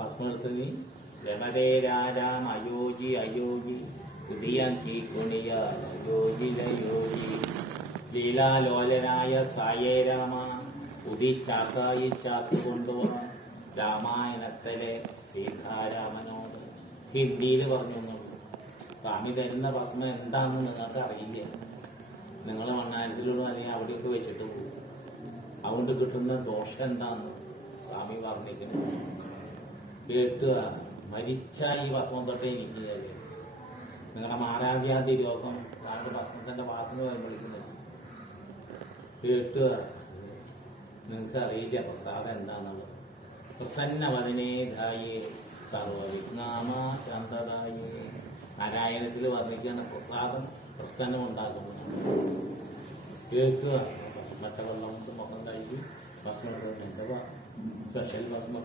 ഭസ്മം എടുത്ത് രമരേ രാരാം അയോജി അയോജി ഹൃദയം ചീക്കുണിയ അയോജിലയോജി ലീലാലോലനായ സായേ രാമ ഉദിച്ചാക്കായി ചാക്ക് കൊണ്ടുപോകാൻ രാമായണത്തിലെ സീതാരാമനോട് ഹിന്ദിയിൽ പറഞ്ഞു. സ്വാമി തരുന്ന ഭസ്മം എന്താണെന്ന് നിങ്ങൾക്ക് അറിയില്ല. നിങ്ങൾ മണ്ണാരത്തിലുള്ള അല്ലെങ്കിൽ അവിടെയൊക്കെ വെച്ചിട്ട് പോകും. അതുകൊണ്ട് കിട്ടുന്ന ദോഷം എന്താന്ന് സ്വാമി പറഞ്ഞിരിക്കുന്നു. കേട്ടുക, മരിച്ച ഈ ഭസ്മം തൊട്ടേ എനിക്ക് നിങ്ങളുടെ മാരാവ്യാധി രോഗം താങ്കളുടെ ഭസ്മത്തിന്റെ ഭാഗത്തുനിന്ന് വരുമ്പോഴേക്കും കേട്ടുക. നിങ്ങൾക്ക് അറിയില്ല പ്രസാദം എന്താണെന്നുള്ളത്. പ്രസന്നവദനേധായേ സർവവിജ്ഞാമ ശാന്തതായേ. നാരായണത്തിൽ വർണ്ണിക്കുന്ന പ്രസാദം പ്രസന്നം ഉണ്ടാകുന്നു. കേൾക്കുക. ഭസ്മത്തെ വെള്ളം മുഖം കഴുകി ഭസ്മ സ്പെഷ്യൽ ഭസ്മ